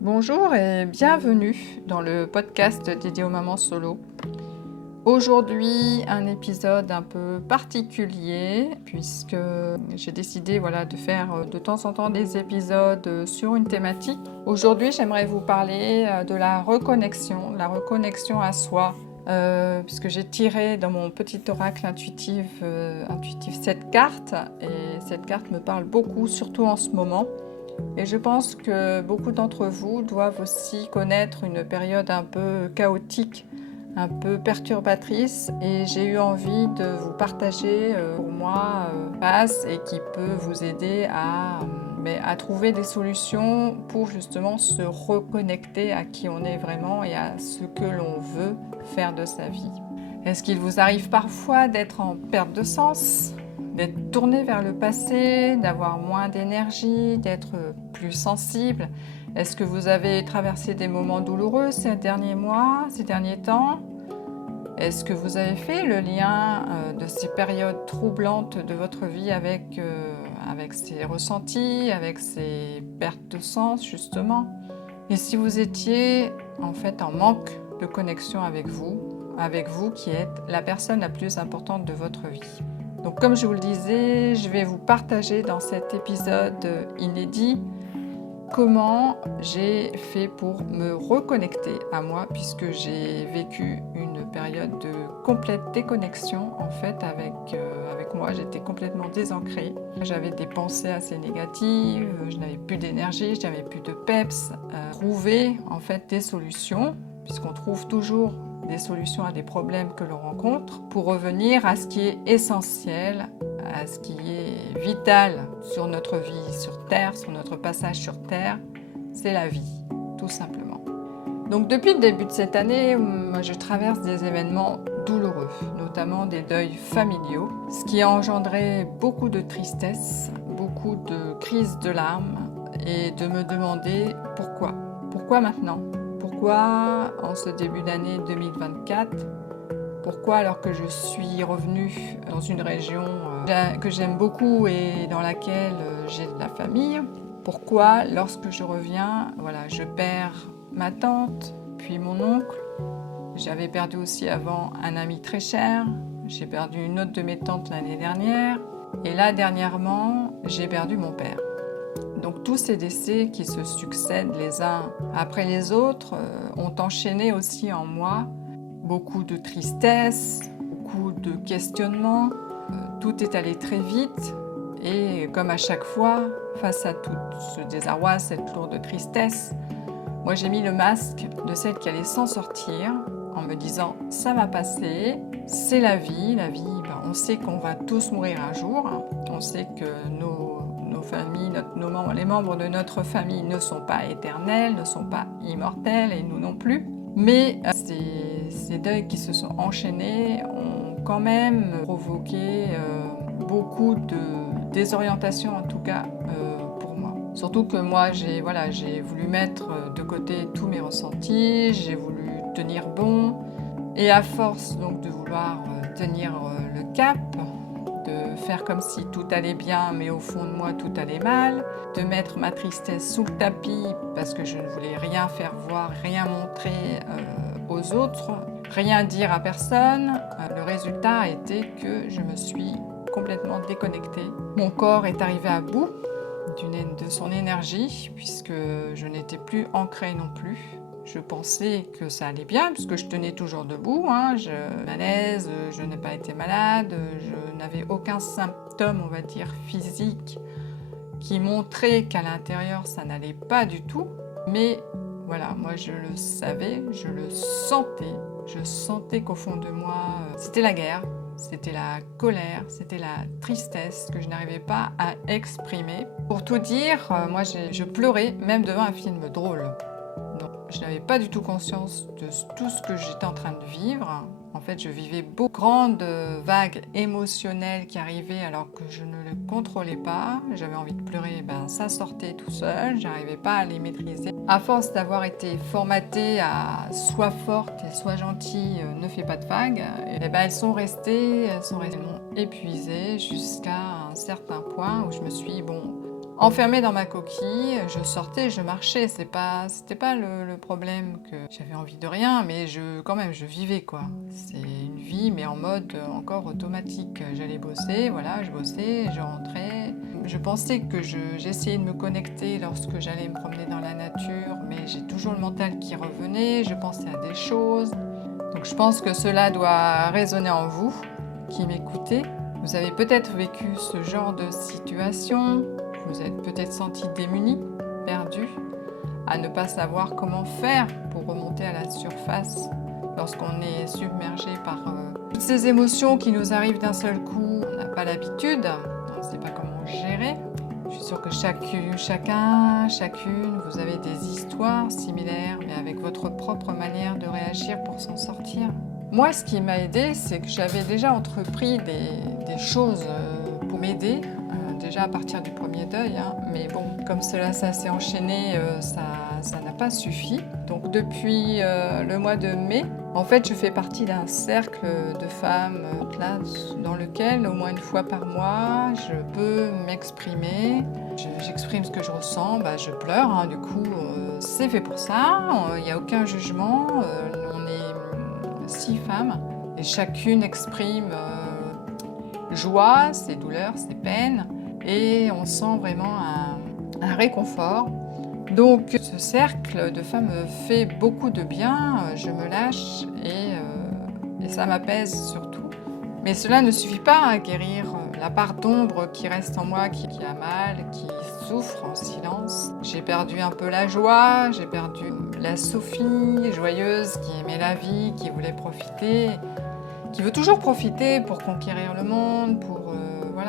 Bonjour et bienvenue dans le podcast dédié aux mamans solo. Aujourd'hui, un épisode un peu particulier puisque j'ai décidé de faire de temps en temps des épisodes sur une thématique. Aujourd'hui, j'aimerais vous parler de la reconnexion à soi. Puisque j'ai tiré dans mon petit oracle intuitif 7 cartes et cette carte me parle beaucoup, surtout en ce moment. Et je pense que beaucoup d'entre vous doivent aussi connaître une période un peu chaotique, un peu perturbatrice, et j'ai eu envie de vous partager pour moi passe et qui peut vous aider à trouver des solutions pour justement se reconnecter à qui on est vraiment et à ce que l'on veut faire de sa vie. Est-ce qu'il vous arrive parfois d'être en perte de sens ? D'être tourné vers le passé, d'avoir moins d'énergie, d'être plus sensible? Est-ce que vous avez traversé des moments douloureux ces derniers mois, ces derniers temps? Est-ce que vous avez fait le lien de ces périodes troublantes de votre vie avec ces ressentis, avec ces pertes de sens justement? Et si vous étiez en fait en manque de connexion avec vous qui êtes la personne la plus importante de votre vie? Donc comme je vous le disais, je vais vous partager dans cet épisode inédit comment j'ai fait pour me reconnecter à moi puisque j'ai vécu une période de complète déconnexion en fait avec moi. J'étais complètement désancrée. J'avais des pensées assez négatives, je n'avais plus d'énergie, je n'avais plus de peps. Trouver en fait des solutions puisqu'on trouve toujours des solutions à des problèmes que l'on rencontre pour revenir à ce qui est essentiel, à ce qui est vital sur notre vie sur Terre, sur notre passage sur Terre, c'est la vie, tout simplement. Donc depuis le début de cette année, moi, je traverse des événements douloureux, notamment des deuils familiaux, ce qui a engendré beaucoup de tristesse, beaucoup de crises de larmes et de me demander pourquoi. Pourquoi maintenant ? Pourquoi en ce début d'année 2024 ? Pourquoi alors que je suis revenue dans une région que j'aime beaucoup et dans laquelle j'ai de la famille? Pourquoi lorsque je reviens, je perds ma tante, puis mon oncle? J'avais perdu aussi avant un ami très cher. J'ai perdu une autre de mes tantes l'année dernière. Et là, dernièrement, j'ai perdu mon père. Donc tous ces décès qui se succèdent les uns après les autres ont enchaîné aussi en moi beaucoup de tristesse, beaucoup de questionnements. Tout est allé très vite et comme à chaque fois, face à tout ce désarroi, cette lourde tristesse, moi j'ai mis le masque de celle qui allait s'en sortir en me disant ça va passer, c'est la vie, on sait qu'on va tous mourir un jour, on sait que nos familles, les membres de notre famille ne sont pas éternels, ne sont pas immortels et nous non plus. Mais ces deuils qui se sont enchaînés ont quand même provoqué beaucoup de désorientation, en tout cas pour moi. Surtout que moi, j'ai voulu mettre de côté tous mes ressentis, j'ai voulu tenir bon. Et à force donc de vouloir tenir le cap, de faire comme si tout allait bien, mais au fond de moi, tout allait mal, de mettre ma tristesse sous le tapis parce que je ne voulais rien faire voir, rien montrer aux autres, rien dire à personne. Le résultat a été que je me suis complètement déconnectée. Mon corps est arrivé à bout de son énergie puisque je n'étais plus ancrée non plus. Je pensais que ça allait bien puisque je tenais toujours debout, malaise, je n'ai pas été malade, je n'avais aucun symptôme, on va dire, physique qui montrait qu'à l'intérieur ça n'allait pas du tout. Mais voilà, moi je le savais, je le sentais, je sentais qu'au fond de moi c'était la guerre, c'était la colère, c'était la tristesse que je n'arrivais pas à exprimer. Pour tout dire, moi je pleurais même devant un film drôle. Donc, je n'avais pas du tout conscience de tout ce que j'étais en train de vivre. En fait, je vivais beaucoup de grandes vagues émotionnelles qui arrivaient alors que je ne le contrôlais pas. J'avais envie de pleurer, ça sortait tout seul, j'arrivais pas à les maîtriser. À force d'avoir été formatée à sois forte et sois gentille, ne fais pas de vagues, elles sont restées, elles m'ont épuisée jusqu'à un certain point où je me suis dit, bon, enfermée dans ma coquille, je sortais, je marchais, c'était pas le problème que j'avais envie de rien, mais quand même, je vivais quoi. C'est une vie, mais en mode encore automatique. J'allais bosser, voilà, je bossais, je rentrais. Je pensais que j'essayais de me connecter lorsque j'allais me promener dans la nature, mais j'ai toujours le mental qui revenait, je pensais à des choses. Donc je pense que cela doit résonner en vous, qui m'écoutez. Vous avez peut-être vécu ce genre de situation, vous êtes peut-être senti démuni, perdu, à ne pas savoir comment faire pour remonter à la surface lorsqu'on est submergé par toutes ces émotions qui nous arrivent d'un seul coup. On n'a pas l'habitude, on ne sait pas comment gérer. Je suis sûre que chacune, vous avez des histoires similaires, mais avec votre propre manière de réagir pour s'en sortir. Moi, ce qui m'a aidée, c'est que j'avais déjà entrepris des choses pour m'aider, déjà à partir du premier deuil, hein. Mais bon, comme ça s'est enchaîné, ça n'a pas suffi. Donc depuis le mois de mai, en fait, je fais partie d'un cercle de femmes là, dans lequel, au moins une fois par mois, je peux m'exprimer. J'exprime ce que je ressens, je pleure, hein, du coup, c'est fait pour ça, il n'y a aucun jugement, on est 6 femmes, et chacune exprime joie, ses douleurs, ses peines, et on sent vraiment un réconfort. Donc ce cercle de femmes me fait beaucoup de bien, je me lâche et ça m'apaise surtout. Mais cela ne suffit pas à guérir la part d'ombre qui reste en moi, qui a mal, qui souffre en silence. J'ai perdu un peu la joie, j'ai perdu la Sophie joyeuse qui aimait la vie, qui voulait profiter, qui veut toujours profiter pour conquérir le monde, pour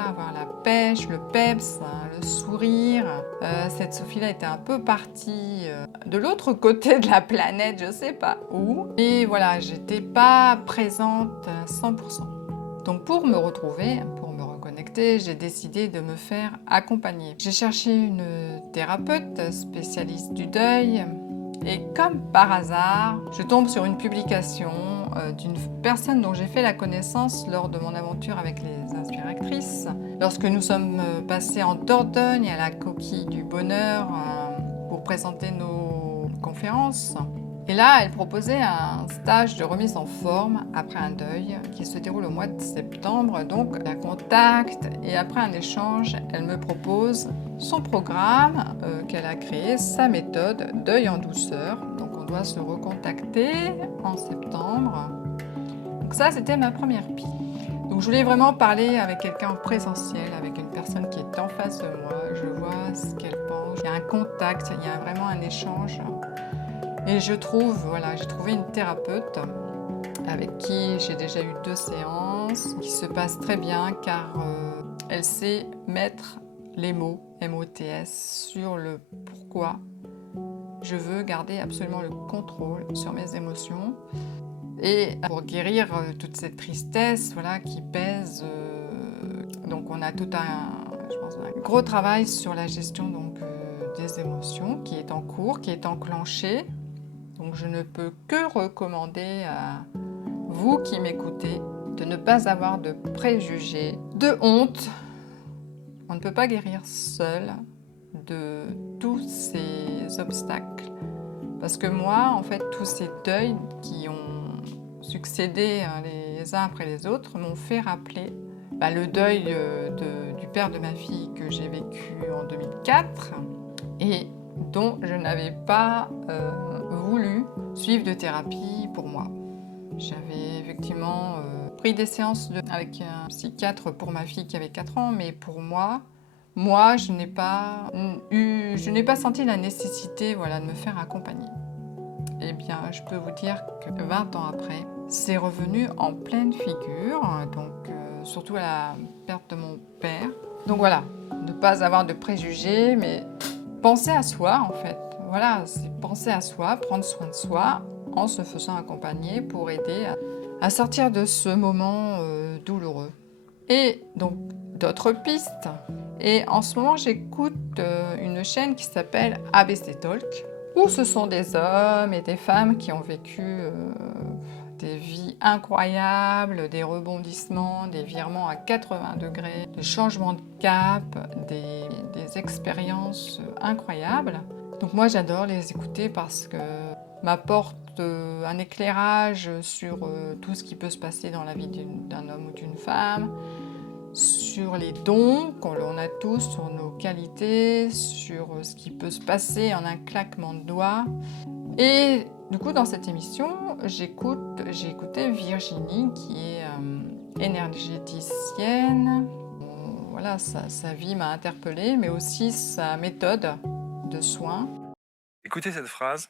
avoir la pêche, le peps, le sourire. Cette Sophie-là était un peu partie de l'autre côté de la planète, je sais pas où. Et voilà, j'étais pas présente à 100%. Donc pour me retrouver, pour me reconnecter, j'ai décidé de me faire accompagner. J'ai cherché une thérapeute spécialiste du deuil et comme par hasard, je tombe sur une publication d'une personne dont j'ai fait la connaissance lors de mon aventure avec les Inspiractrices. Lorsque nous sommes passés en Dordogne à la Coquille du Bonheur pour présenter nos conférences. Et là, elle proposait un stage de remise en forme après un deuil qui se déroule au mois de septembre. Donc, la contacte et après un échange, elle me propose son programme qu'elle a créé, sa méthode Deuil en douceur. Donc, on doit se recontacter en septembre. Donc ça, c'était ma première piste. Donc, je voulais vraiment parler avec quelqu'un en présentiel, avec une personne qui est en face de moi. Je vois ce qu'elle pense. Il y a un contact, il y a vraiment un échange. Et j'ai trouvé une thérapeute avec qui j'ai déjà eu 2 séances qui se passent très bien car elle sait mettre les mots MOTS sur le pourquoi je veux garder absolument le contrôle sur mes émotions et pour guérir toute cette tristesse qui pèse. Donc on a tout un gros travail sur la gestion des émotions qui est en cours, qui est enclenché. Donc je ne peux que recommander à vous qui m'écoutez de ne pas avoir de préjugés, de honte. On ne peut pas guérir seul de tous ces obstacles. Parce que moi, en fait, tous ces deuils qui ont succédé les uns après les autres m'ont fait rappeler le deuil du père de ma fille que j'ai vécu en 2004 et dont je n'avais pas voulu suivre de thérapie pour moi. J'avais effectivement pris des séances avec un psychiatre pour ma fille qui avait 4 ans, mais pour moi, je n'ai pas senti la nécessité de me faire accompagner. Eh bien, je peux vous dire que 20 ans après, c'est revenu en pleine figure, donc surtout à la perte de mon père. Donc voilà, ne pas avoir de préjugés, mais penser à soi en fait. Voilà, c'est penser à soi, prendre soin de soi en se faisant accompagner pour aider à sortir de ce moment douloureux. Et donc d'autres pistes. Et en ce moment, j'écoute une chaîne qui s'appelle ABC Talk, où ce sont des hommes et des femmes qui ont vécu des vies incroyables, des rebondissements, des virements à 80 degrés, des changements de cap, des expériences incroyables. Donc moi j'adore les écouter parce que m'apportent un éclairage sur tout ce qui peut se passer dans la vie d'un homme ou d'une femme, sur les dons qu'on a tous, sur nos qualités, sur ce qui peut se passer en un claquement de doigts. Et du coup, dans cette émission, j'ai écouté Virginie, qui est énergéticienne. Voilà, sa vie m'a interpellée, mais aussi sa méthode de soins. Écoutez cette phrase,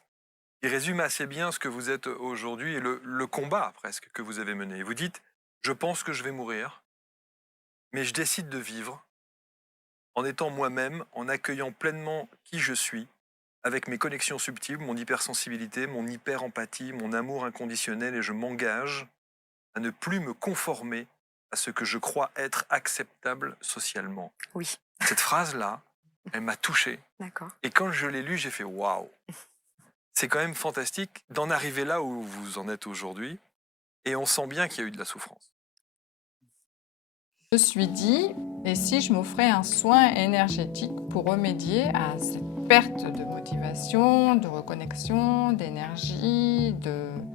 qui résume assez bien ce que vous êtes aujourd'hui et le combat presque que vous avez mené. Vous dites « Je pense que je vais mourir, mais je décide de vivre en étant moi-même, en accueillant pleinement qui je suis, avec mes connexions subtiles, mon hypersensibilité, mon hyper-empathie, mon amour inconditionnel, et je m'engage à ne plus me conformer à ce que je crois être acceptable socialement. » Oui, Cette phrase-là, elle m'a touché. d'accord. Et quand je l'ai lue, j'ai fait « Waouh !» C'est quand même fantastique d'en arriver là où vous en êtes aujourd'hui. Et on sent bien qu'il y a eu de la souffrance. Je me suis dit, et si je m'offrais un soin énergétique pour remédier à cette perte de motivation, de reconnexion, d'énergie,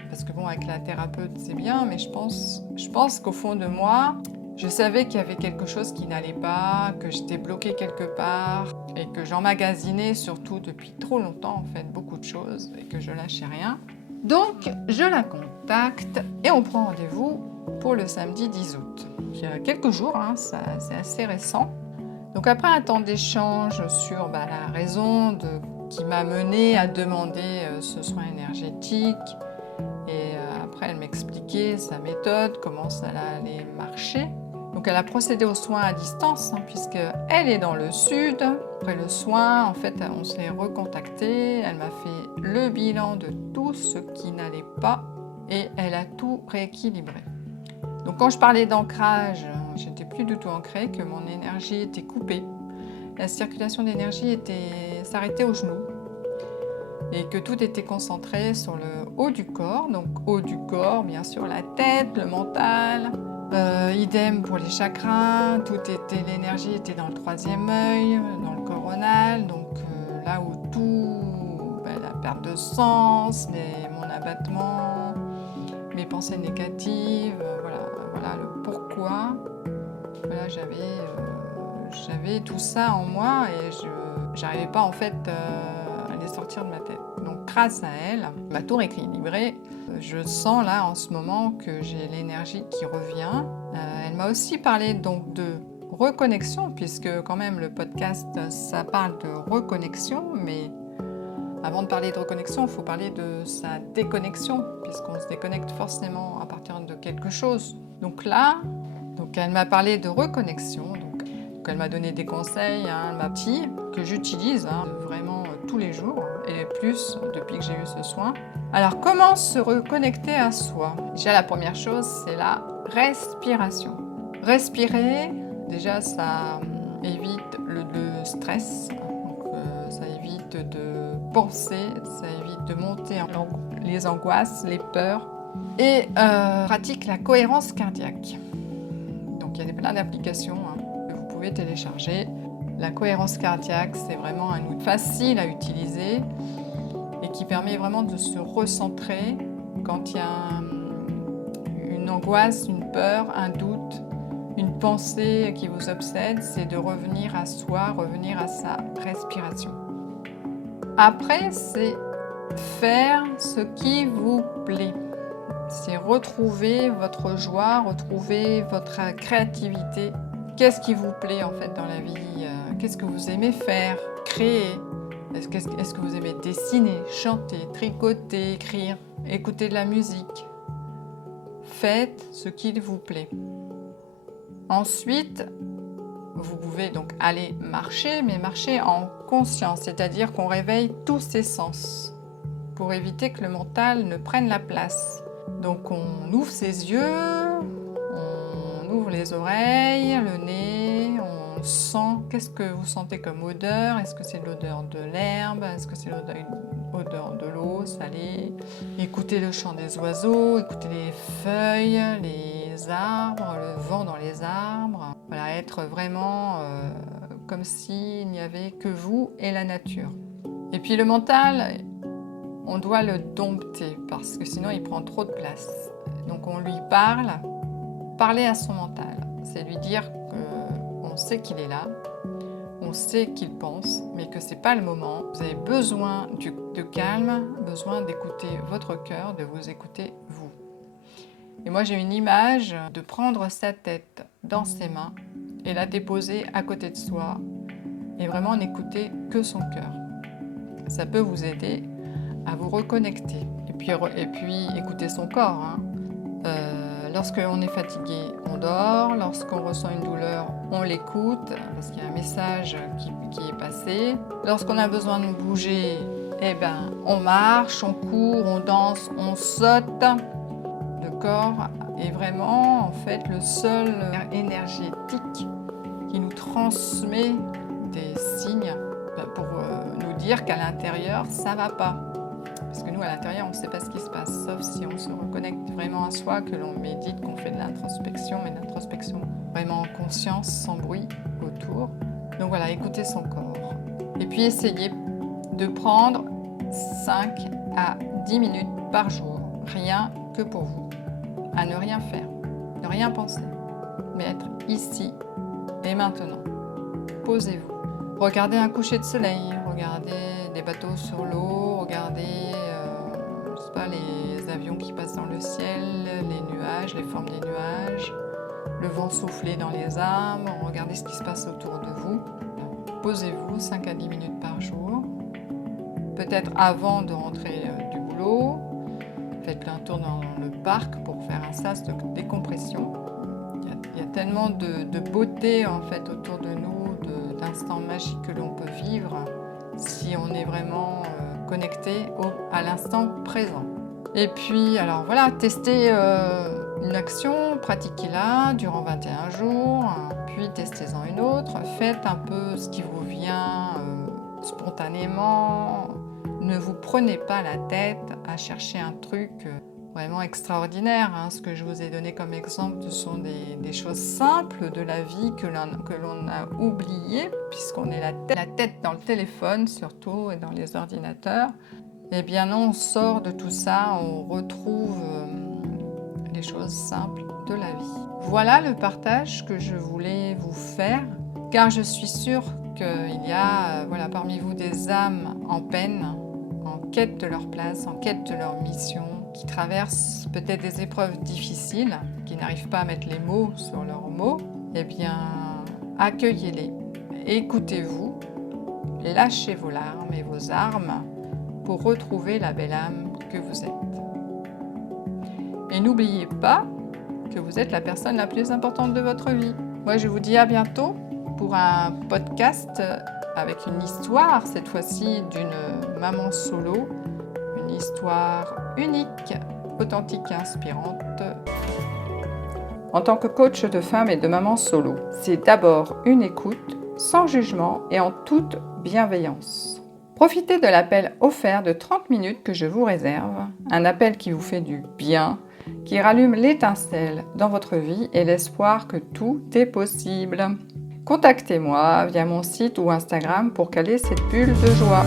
parce que bon, avec la thérapeute, c'est bien, mais je pense qu'au fond de moi, je savais qu'il y avait quelque chose qui n'allait pas, que j'étais bloquée quelque part, et que j'emmagasinais surtout depuis trop longtemps, en fait, beaucoup de choses, et que je lâchais rien. Donc, je la contacte, et on prend rendez-vous pour le samedi 10 août. Il y a quelques jours, hein, c'est assez récent. Donc après un temps d'échange sur la raison qui m'a menée à demander ce soin énergétique, et après elle m'expliquait sa méthode, comment ça allait marcher. Donc elle a procédé aux soins à distance, puisqu'elle est dans le sud. Après le soin, en fait, on s'est recontacté. Elle m'a fait le bilan de tout ce qui n'allait pas et elle a tout rééquilibré. Donc quand je parlais d'ancrage, j'étais plus du tout ancrée, que mon énergie était coupée. La circulation d'énergie s'arrêtait aux genoux et que tout était concentré sur le haut du corps. Donc haut du corps, bien sûr, la tête, le mental. Idem pour les chakras. L'énergie était dans le troisième œil, dans le coronal. Donc là où la perte de sens, mon abattement, mes pensées négatives, voilà le pourquoi. Voilà, j'avais tout ça en moi et je n'arrivais pas en fait à les sortir de ma tête. Donc grâce à elle, m'a tout rééquilibré. Je sens là en ce moment que j'ai l'énergie qui revient. Elle m'a aussi parlé donc de reconnexion, puisque quand même le podcast ça parle de reconnexion, mais avant de parler de reconnexion, il faut parler de sa déconnexion, puisqu'on se déconnecte forcément à partir de quelque chose. Donc là, elle m'a parlé de reconnexion, donc elle m'a donné des conseils, elle m'a dit, que j'utilise vraiment tous les jours, et plus depuis que j'ai eu ce soin. Alors comment se reconnecter à soi? Déjà la première chose, c'est la respiration. Respirer, déjà ça évite le stress, donc, ça évite de penser, ça évite de monter les angoisses, les peurs, et pratique la cohérence cardiaque. Donc il y a plein d'applications que vous pouvez télécharger. La cohérence cardiaque, c'est vraiment un outil facile à utiliser et qui permet vraiment de se recentrer quand il y a une angoisse, une peur, un doute, une pensée qui vous obsède, c'est de revenir à soi, revenir à sa respiration. Après, c'est faire ce qui vous plaît. C'est retrouver votre joie, retrouver votre créativité. Qu'est-ce qui vous plaît en fait dans la vie? Qu'est-ce que vous aimez faire? Créer? Est-ce que vous aimez dessiner, chanter, tricoter, écrire, écouter de la musique? Faites ce qu'il vous plaît. Ensuite, vous pouvez donc aller marcher, mais marcher en conscience, c'est-à-dire qu'on réveille tous ses sens pour éviter que le mental ne prenne la place. Donc on ouvre ses yeux, on ouvre les oreilles, le nez, on sent, qu'est-ce que vous sentez comme odeur? Est-ce que c'est l'odeur de l'herbe? Est-ce que c'est l'odeur de l'eau salée? Écoutez le chant des oiseaux, écoutez les feuilles, les arbres, le vent dans les arbres. Voilà, être vraiment comme s'il n'y avait que vous et la nature. Et puis le mental, on doit le dompter parce que sinon il prend trop de place. Donc on lui parle, parler à son mental, c'est lui dire qu'on sait qu'il est là, on sait qu'il pense, mais que c'est pas le moment. Vous avez besoin de calme, besoin d'écouter votre cœur, de vous écouter vous. Et moi j'ai une image de prendre sa tête dans ses mains et la déposer à côté de soi et vraiment n'écouter que son cœur. Ça peut vous aider à vous reconnecter. Et puis écouter son corps. Lorsqu'on est fatigué, on dort. Lorsqu'on ressent une douleur, on l'écoute parce qu'il y a un message qui est passé. Lorsqu'on a besoin de bouger, on marche, on court, on danse, on saute. Le corps est vraiment en fait le seul énergétique qui nous transmet des signes pour nous dire qu'à l'intérieur, ça va pas. Parce que nous, à l'intérieur, on ne sait pas ce qui se passe, sauf si on se reconnecte vraiment à soi, que l'on médite, qu'on fait de l'introspection, mais de l'introspection vraiment en conscience, sans bruit autour. Donc voilà, écoutez son corps. Et puis essayez de prendre 5 à 10 minutes par jour, rien que pour vous, à ne rien faire, ne rien penser, mais être ici et maintenant. Posez-vous. Regardez un coucher de soleil, regardez des bateaux sur l'eau, regardez les avions qui passent dans le ciel, les nuages, les formes des nuages, le vent souffler dans les arbres, regardez ce qui se passe autour de vous. Posez-vous 5 à 10 minutes par jour, peut-être avant de rentrer du boulot, faites un tour dans le parc pour faire un sas de décompression. Il y a tellement de beauté en fait autour de nous, d'instants magiques que l'on peut vivre si on est vraiment connecté à l'instant présent. Et puis, alors voilà, testez une action, pratiquez-la durant 21 jours, puis testez-en une autre. Faites un peu ce qui vous vient spontanément. Ne vous prenez pas la tête à chercher un truc vraiment extraordinaire. Ce que je vous ai donné comme exemple, ce sont des choses simples de la vie que l'on a oubliées, puisqu'on est la tête dans le téléphone surtout et dans les ordinateurs. Eh bien non, on sort de tout ça, on retrouve les choses simples de la vie. Voilà le partage que je voulais vous faire, car je suis sûre qu'il y a parmi vous des âmes en peine, en quête de leur place, en quête de leur mission, qui traversent peut-être des épreuves difficiles, qui n'arrivent pas à mettre les mots sur leurs mots. Eh bien, accueillez-les, écoutez-vous, lâchez vos larmes et vos armes pour retrouver la belle âme que vous êtes. Et n'oubliez pas que vous êtes la personne la plus importante de votre vie. Moi, je vous dis à bientôt pour un podcast avec une histoire, cette fois-ci d'une maman solo, une histoire unique, authentique et inspirante. En tant que coach de femme et de maman solo, c'est d'abord une écoute, sans jugement et en toute bienveillance. Profitez de l'appel offert de 30 minutes que je vous réserve, un appel qui vous fait du bien, qui rallume l'étincelle dans votre vie et l'espoir que tout est possible. Contactez-moi via mon site ou Instagram pour caler cette bulle de joie.